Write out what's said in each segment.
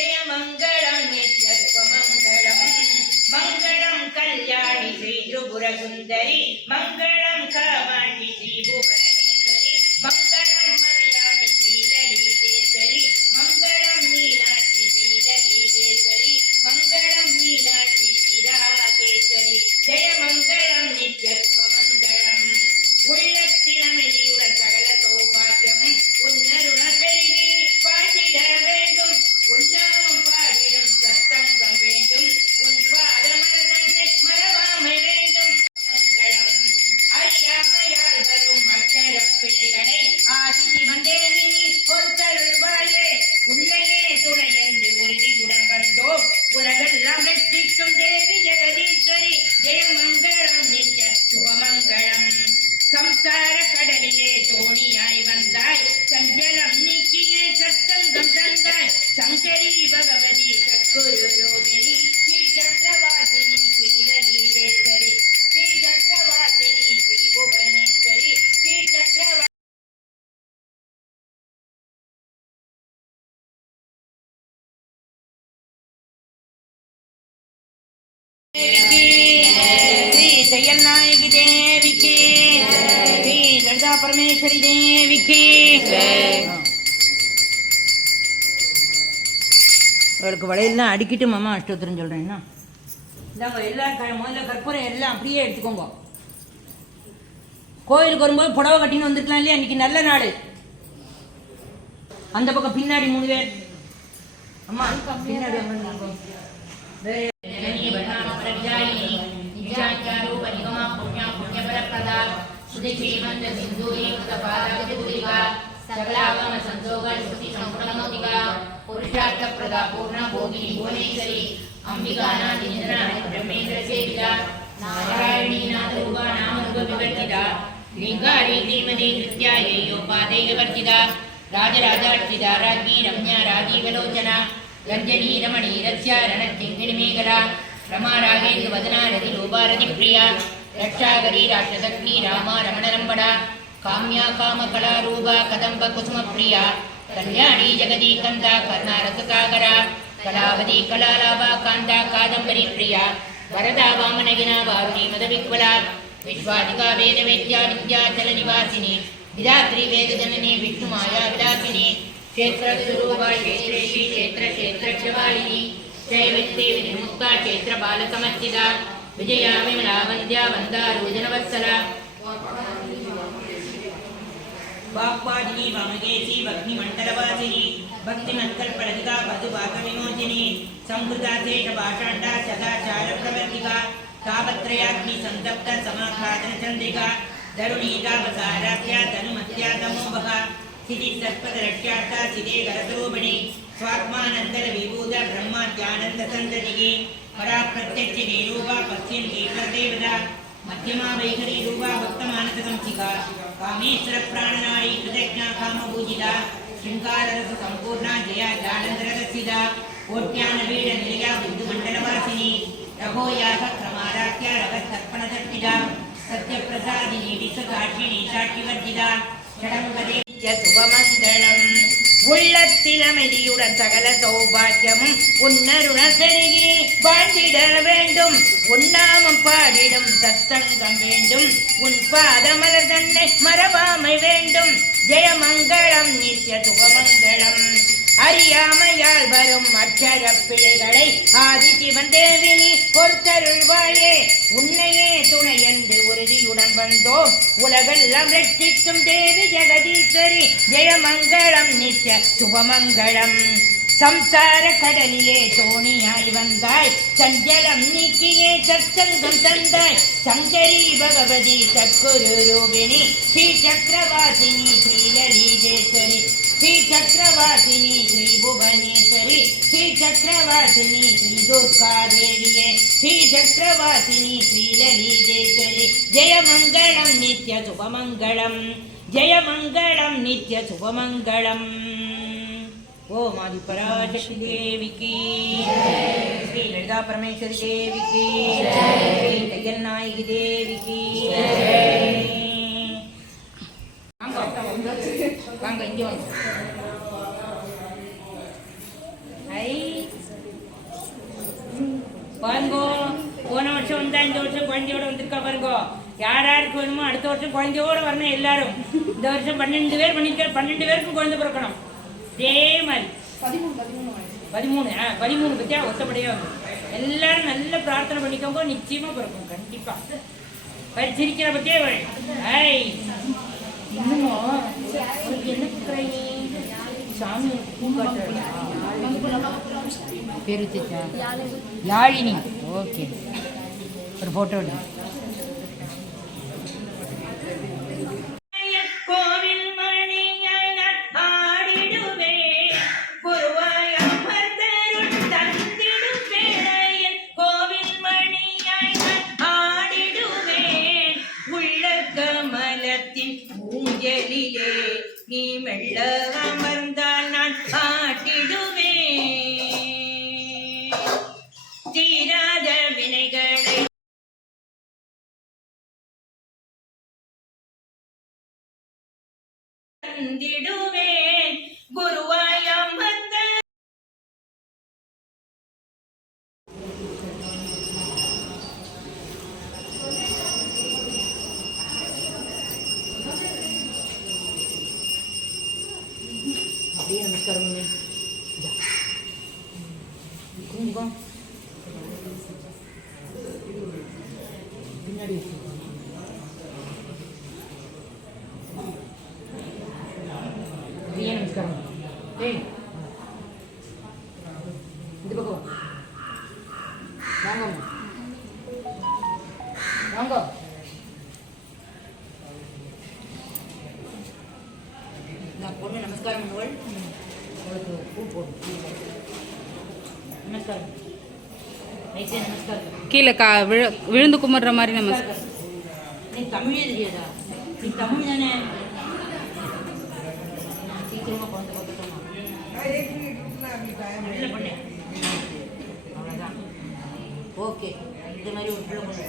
जय मंगलम नित्य शुभमंगलम मंगलम कल्याणी श्री त्रिपुर सुंदरी मंगलम कामाक्षी श्री भुवनेश्वरी मंगलम अभिरामी श्री ललितेश्वरी मंगलम मीनाक्षी श्री ललितेश्वरी मंगलम मीनाक्षी श्री राजेश्वरी जय मंगलम नित्य शुभमंगलम உள்ளத்திலமைதியுடன் சகல சௌபாக்கியமும் உன்னருடன் பெருகி வாழ்ந்திட வேண்டும் உன்னாமம் பாடிடும் சத்தங்கம் வேண்டும் உன் பாதமர தன்னை மறவாமை வேண்டும் மங்களம் அறியாமையால் வரும் அச்சர பிள்ளைகளை ஆதித்தி வந்தேவி பொறுத்தருள்வாயே உன்னையே துணை என்று உறுதியுடன் வந்தோம் உலகெல்லாம் ரட்சிக்கும் தேவி ஜெகதீஸ்வரி ஜெயமங்களம் நித்ய சுபமங்களம் संसार கடலிலே தோணியாய் வந்தாய் சஞ்சலம் நீக்கியே சத்தங்கம் தந்தாய் சங்கரி பகவதி சத்குரு ரோகிணி ஸ்ரீ சக்கரவாசினி ஸ்ரீ லலிதேஸ்வரி ஸ்ரீ சக்கரவாசினி ஸ்ரீ புவனேஸ்வரி ஸ்ரீ சக்கரவாசினி தையல் நாயகி தேவிக்கு ஸ்ரீ லலிதா பரமேஸ்வரி தேவிக்கு அவளுக்கு வளையல்லாம் அடிக்கிட்டு மாமா அஷ்டோத்திரம் சொல்றேன் என்ன இந்தாங்க எல்லாம் முதல்ல கற்பூரம் எல்லாம் அப்படியே எடுத்துக்கோங்க கோயிலுக்கு வரும்போது புடவை கட்டின்னு வந்துருக்கலாம் இல்லையா இன்னைக்கு நல்ல நாள் அந்த பக்கம் பின்னாடி 3 பேர் அம்மா பின்னாடி पुरुषार्थ प्रदा पूर्ण भोगिनी भुवनेश्वरी अंबिकानाथ इंद्रनाथ ब्रह्मेंद्र सेविता नारायणी नाथ रूपा नाम विवर्तिता लिंगारी श्रीमती नृत्यायोपादे विवर्तिता राजराजार्चिता राज्ञी रम्या राजीवलोचना रंजनी रमणी रस्या रणचिंगिणी मेघला रमा रागेन्द्र वदना रति लोभारति प्रिया रक्षागरी राक्षसग्नि रामा रमणरंबड़ा काम्या कामकला रूपा कदंब कुसुम प्रिया कल्याणी जगदी कंदा कर्णारससागरा कलावती कलालाभा कांदा कादंबरी प्रिया वरदा वामनगिना वारुणी मदविक्वला विश्वादिका वेद वेद्या विद्याचल निवासिनी विधात्री वेद जननी विष्णुमाया विलासिनी क्षेत्र स्वरूपा क्षेत्रेशी क्षेत्र क्षेत्रक्षवालिनी जयवित्ते विमुक्ता क्षेत्र बाल समर्थिता विजया विमला वंद्या वंदा रोजनवत्सला वाक्पादिनी वामकेशी भक्तिमण्डलवासिनी भक्तिमत्कल्पलतिका वधुभागविमोचिनी संहृता शेषभाषाण्डा सदाचारप्रवर्तिका तावत्रयाग्नि सन्तप्त समाह्लादनचन्द्रिका तरुणीतावसाराध्या तनुमत्या तमोभगा स्थितिसत्पदरक्ष्यार्था सिदे गरतरूपिणी स्वात्मानन्दलविभूत ब्रह्माद्यानन्दसन्ततिः पराप्रत्यक्ष निरूपा पश्यन् ईश्वरदेवता मध्यमा वैखरी रूपा भक्तमानसंसिका कामेश्वर प्राणनाड़ी कृतज्ञा कामपूजिता श्रृंगाररस संपूर्णा जया जानंदरसिदा कोट्यानवीड निलया बिंदुमंडलवासिनी रघोयाग क्रमाराध्या रगस्तर्पणदर्पिता सत्यप्रसादिनी विश्वसाक्षिणी साक्षिवर्जिता षडंगदे शुभमंगलम् உள்ளத்திலமைதியுடன் சகல சௌபாக்கியமும் உன்னருடன் பெருகி வாழ்ந்திட வேண்டும் உன்னாமம் பாடிடும் சத்தங்கம் வேண்டும் உன் பாதமலர் தன்னை மறவாமை வேண்டும் ஜெயமங்களம் நித்ய சுபமங்களம் அறியாமையால் வரும் அச்சர பிழைகளை ஆதிசிவன் தேவினி பொறுத்தருள்வாயே உன்னையே துணை என்று உறுதியுடன் வந்தோம் உலகெல்லாம் ரட்சிக்கும் தேவி ஜெகதீஸ்வரி ஜெயமங்களம் நித்ய சுபமங்களம் संसार கடலிலே தோணியாய் வந்தாய் சஞ்சலம் நீக்கியே சத்சங்கம் தந்தாய் சங்கரி பகவதி சத்குரு ரோகிணி ஸ்ரீ சக்கரவாசினி ஸ்ரீ லலிதேஸ்வரி ஸ்ரீ சக்கரவாசினி ஸ்ரீ புவனேஸ்வரி ஸ்ரீ சக்கரவாசினி ஸ்ரீ துர்கா தேவியே ஸ்ரீ சக்கரவாசினி ஸ்ரீ லலிதேஸ்வரி ஜெயமங்களம் நித்ய சுபமங்களம் ஜெயமங்களம் நித்ய சுபமங்களம் ओम आदि पराशक्ति देवी की श्री ललिता परमेश्वरी देवी की श्री தையல் நாயகி देवी की வாங்க இங்க வாங்க ஐ இந்த வருஷம் குழந்தையோட வந்திருக்கா பாருங்க. யாருக்கு வேணுமோ அடுத்த வருஷம் குழந்தையோட வரணும் எல்லாரும். இந்த வருஷம் 12 பேர் பண்ணிருக்க, 12 பேருக்கும் குழந்தை பிறக்கணும். இதே மாதிரி 13 பத்தியா ஒத்தப்படியா வரும். எல்லாரும் நல்ல பிரார்த்தனை பண்ணிக்கோங்க, நிச்சயமா பிறக்கும் கண்டிப்பா. சிரிக்கிற பத்தியே இன்னும் என்ன கொடுக்குறீங்க சாமி பேர் வச்சா யாழினி. ஓகே, ஒரு போட்டோ எடுங்க. நீ மெல்ல அமர்ந்தால் நான் ஆட்டிடுவேன் தீராத வினைகளை தந்திடுவேன் குருவாய் அமர்ந்த நமஸ்காரம் பின்னாடி நமஸ்காரம். ஏய் இந்த பக்கம் வாங்க வாங்க. நான் பொண்ணு நமஸ்காரம் பண்ணுவாள். உங்களுக்கு பூ போடும். நமஸ்காரம் நைட்டே நமஸ்காரம். கீழே விழுந்து கும்பிட்ற மாதிரி நமஸ்காரம். நீ தமிழே தெரியாதா? நீ தமிழ் தானே? சீக்கிரமா குழந்தை பார்த்துட்டோமா? நல்ல பண்ணு. அவ்வளோதான். ஓகே, இந்த மாதிரி ஒரு பிள்ளை பண்ணு.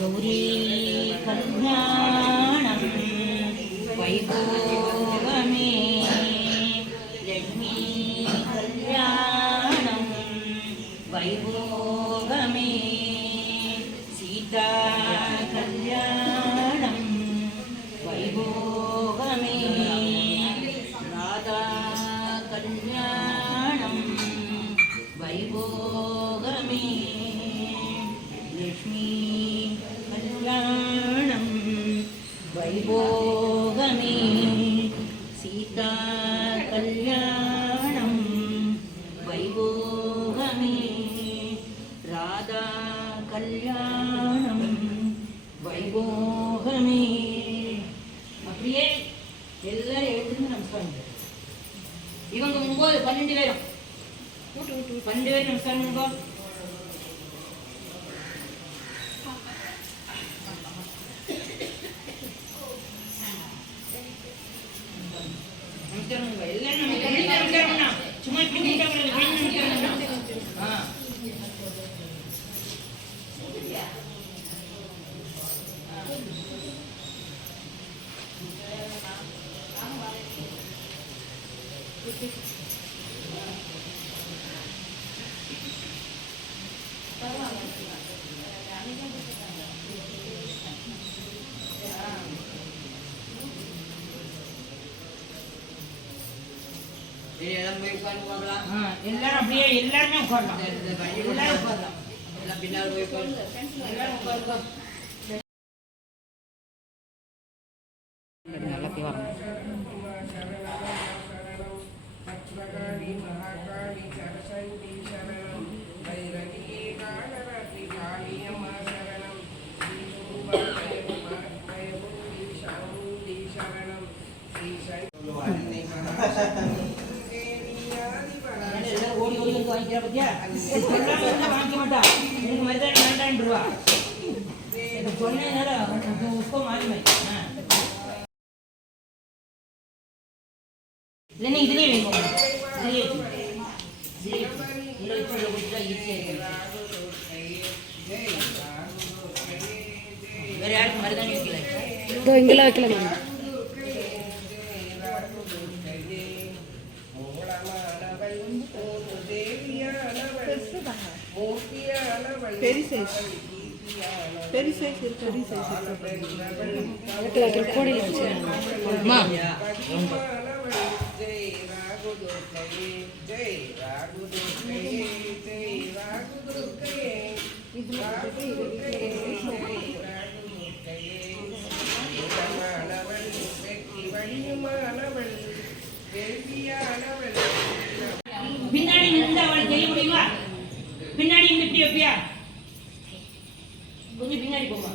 கௌரி கல்யாணம் வைபோகமே லட்சுமி கல்யாணம் வைபோகமே சீதா கல்யாணம் வைபோகமே ராதா கல்யாணம் வைபோகமே லட்சுமி கல்யாணம் வைபோகமே சீதா கல்யாணம் வைபோகமே ராதா கல்யாணம் வைபோகமே. அப்படியே எல்லாரும் எழுதுன்னு நமஸ்காரம். இவங்க 12 பேரும் 12 பேரும் நமஸ்காரம் பண்ணுங்க. சும்மா எல்லாரும் அப்படியே எல்லாருமே உட்காரலாம். எல்லாரும் உட்காரலாம். எல்லாம் பின்னால் போய் எல்லாரும் உட்காருக்கா. நல்லது வாங்க. ஓடி ஓடி வந்து வாங்கிக்கிற பத்தியா? வாங்கிக்க மாட்டா. எனக்கு மருதாணி வேண்டான்னு ரூபா சொன்னேன். உப்ப மாறி இல்லைன்னா இதுலேயே வேணும். வேற யாருக்கும் மருதாணி வைக்கல. இங்கெல்லாம் வைக்கல. கோடையில் வச்சுருமா பின்னாடி நின்று அவளை செய்ய முடியுமா? பின்னாடி இப்படி வைப்பியா? கொஞ்சம் பின்னாடி போமா.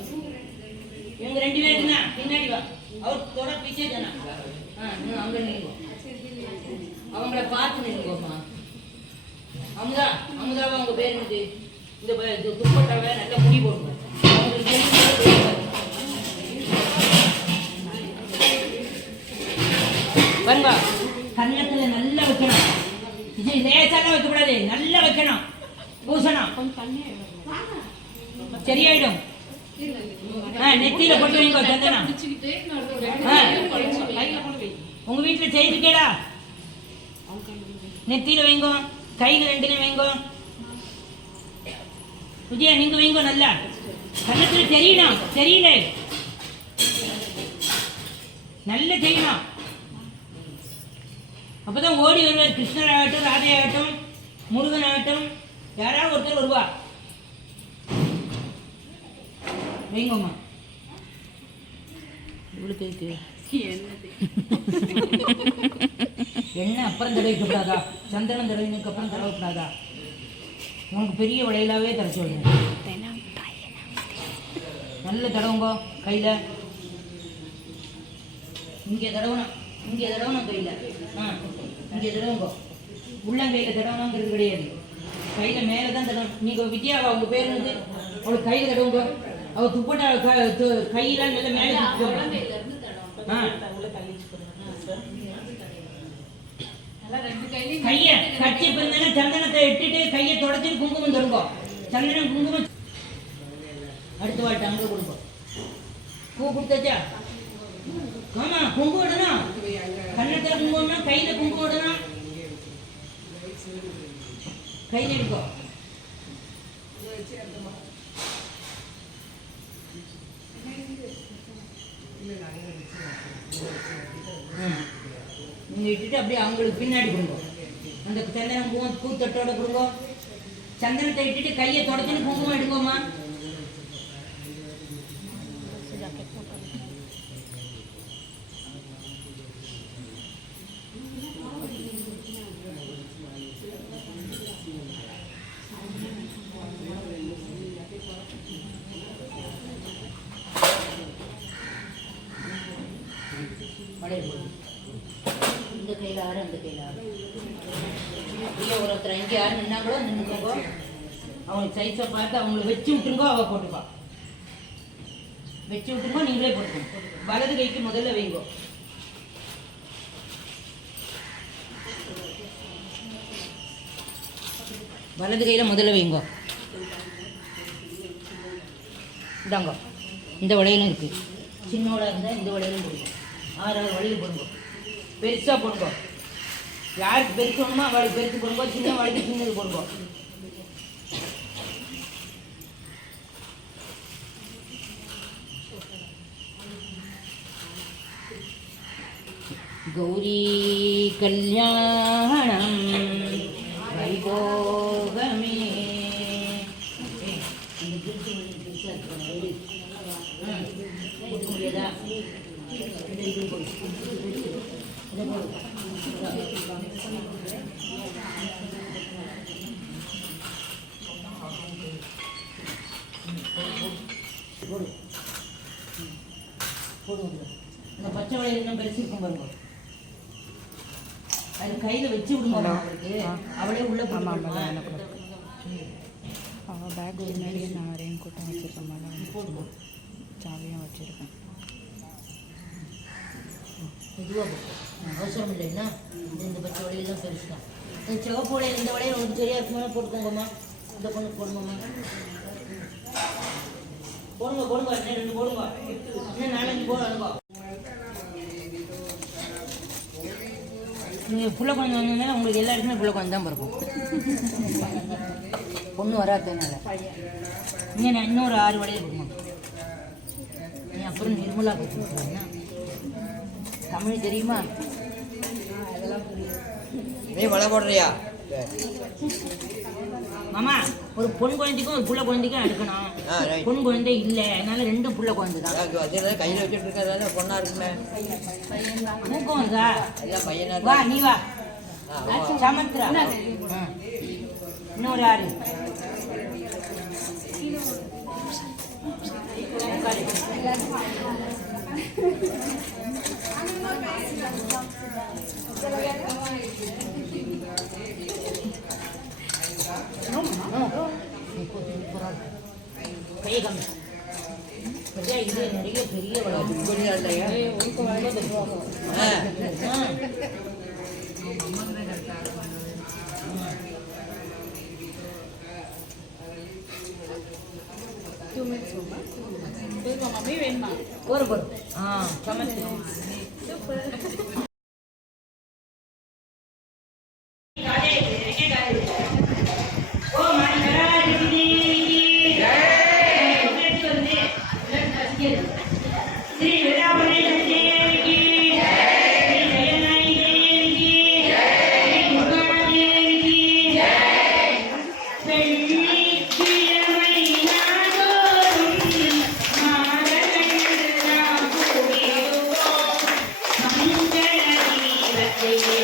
இவங்க 2 பேருக்கு தான் பின்னாடி வா. அவர் தொட பிச்சே தானே. அங்க நில்லுங்க. அவங்கள பார்த்து நில்லுங்கம்மா. அமுதா, அமுதாவா உங்க பேர் என்னது? இந்த துப்பட்டாவை நல்லா முடி போடுங்க. பாருங்க, கன்னத்துல நல்லா வைக்கணும். இது லேசாக வைக்கக்கூடாது, நல்லா வைக்கணும். பூசணும் சரியாயிடும். நெத்தியில போட்டு வைங்க சந்தனம். உங்க வீட்டுல செய்திருக்கேடா? நெத்தியில வைங்கோ, கையில 2 வைங்கோ. விஜயா நீங்க வைங்கோ. நல்லா கன்னத்துல தெரியணும். தெரியல, நல்லா செய்யணும். அப்பதான் ஓடி வருவார். கிருஷ்ணர் ஆகட்டும், ராதை ஆகட்டும், முருகன் ஆகட்டும், யாராவது ஒருத்தர் வருவா. வைங்கம்மா. இவளுக்கு எண்ணெய் அப்புறம் தடவிக்கூடாதா? சந்தனம் தடவினதுக்கு அப்புறம் தடவக்கூடாதா? உனக்கு பெரிய விலையிலாவே தர சொல்லுங்க. நல்ல தடவுங்கோ கையில். இங்கே தடவணும், இங்கே தடவணும் கையில். இங்கே தடவுங்கோ. உள்ளங்கையில் தடவணுங்கிறது கிடையாது, கையில் மேலே தான் தடவணும். நீங்கள் வித்யாவா உங்கள் பேர் வந்து அவளுக்கு கையில் தடவுங்கோ. அவள் துப்பட்டா கையெல்லாம் நல்ல மேலே கையை கட்சி பிறந்தானே சந்தனத்தை இட்டுட்டு கையை தொடச்சிட்டு குங்குமம் தருங்கோ. சந்தனம் குங்குமம் அடுத்த வாழ்க்கை அங்கே கொடுங்க. பூ கொடுத்தாச்சா? ஆமா, குங்குமம் விடணும். கன்னத்தில் குங்குமம், கையில குங்குமம் விடணும். கையில் எடுக்கோ. நீங்க இட்டுட்டு அப்படியே அவங்களுக்கு பின்னாடி கொடுங்க. அந்த சந்தனம் குங்குமம் பூத்தட்டோட கொடுங்க. சந்தனத்தை இட்டுட்டு கையை தொடச்சுன்னு குங்குமம் எடுங்கோம்மா. இந்த கையில் ஆறு, அந்த கையில் ஆறு. இல்லை ஒருத்தர் இங்கே யார் நின்னாங்களோ நின்றுக்கோங்கோ. அவங்களுக்கு சைஸை பார்த்து அவங்கள வச்சு விட்டுருங்கோ. அவள் போட்டுப்பா. வச்சு விட்டுருங்கோ, நீங்களே போட்டுக்கோங்க. வலது கைக்கு முதல்ல வைங்கோ. வலது கையில் முதல்ல வைங்கோ. இதாங்க, இந்த வளையலும் இருக்குது. சின்னோட இருந்தால் இந்த வளையலும் பிடிக்கும். 6 வளையல் போடுங்க. பெருசாக போடுங்க. யாருக்கு பெருசு வேணுமோ அவளுக்கு பெருசு போடுங்க. சின்ன வளைக்கு சின்னது போடுங்க. கௌரி கல்யாணம் வைபோகமே. முடியாதா? இந்த பச்சை வளையல் இன்னும் பெருசு இருக்கும் பாருங்க. அது கையில் வச்சு விடுங்க. அவளே உள்ள போடுமா? அவள் பேக் முன்னாடியே நான் ரெயின் கோட்டம் வச்சுருக்கேன். மேடம் சாவியாக வச்சுருக்கேன். மெதுவாக அவசரம் இல்லைன்னா இந்த பச்சை வளையெல்லாம் பெருசு தான். இந்த சிவப்பு வளையல், இந்த வளையல் உனக்கு சரியாக இருக்குமா? போட்டுக்கோங்கம்மா. இந்த பொண்ணு போடுங்கம்மா. போடுங்க போடுங்க, இன்னும் 2 போடுங்க, இன்னும் 4-5 போடுங்க. நீங்கள் புள்ள குழந்தை வந்ததுனால உங்களுக்கு எல்லாருக்குமே புள்ள குழந்தை தான் பிறக்கும். பொண்ணு வராததுனால இன்னொரு 6 வடையை கொடுக்கணும். நீ அப்புறம் நிர்மலா கொடுத்துருக்கீங்க. தமிழ் தெரியுமா? நீ மழை போடுறியா? மாமா, ஒரு பொன் குழந்தைக்கும் ஒரு புள்ள குழந்தைக்கும் எடுக்கணும். பொன் குழந்தை இல்லை, அதனால 2 புள்ள குழந்தை தான். கையில் வச்சுட்டு இருக்கிறதால பொண்ணா இருக்குமே. மூக்கம் இருக்கா? எல்லாம் பையனா வா, நீ வா. சமத்ரா இன்னொரு 6. இது நிறைய பெரிய ஒரு சமத்து Thank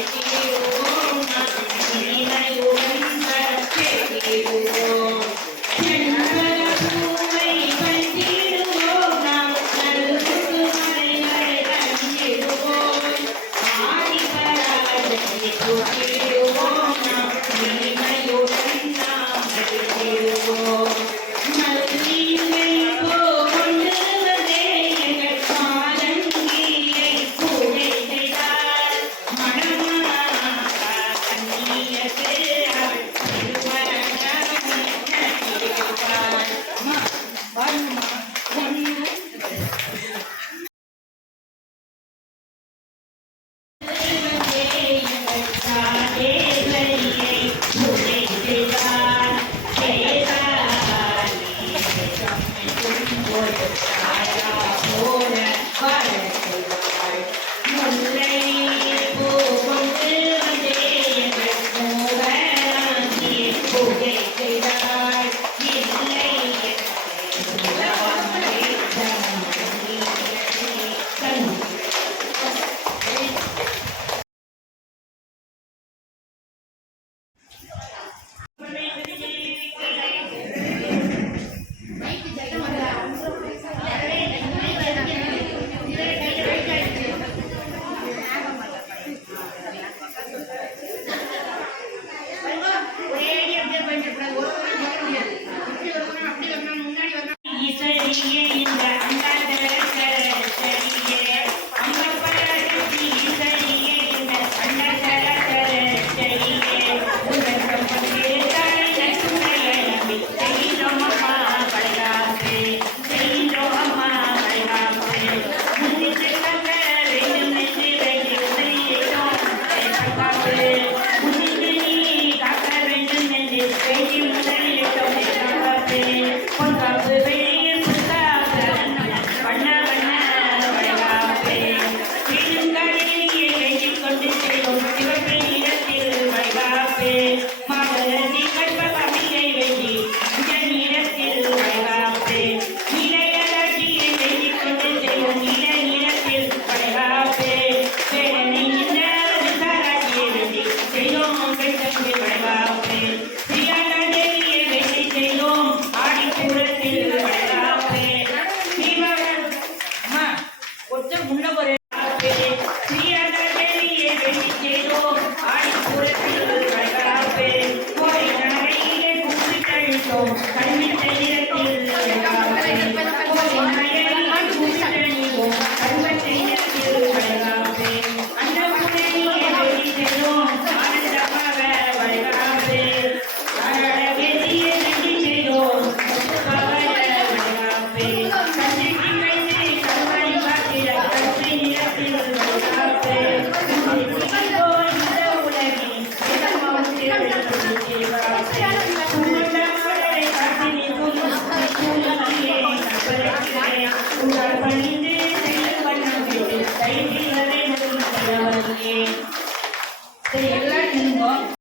you. சரி எல்லாரும்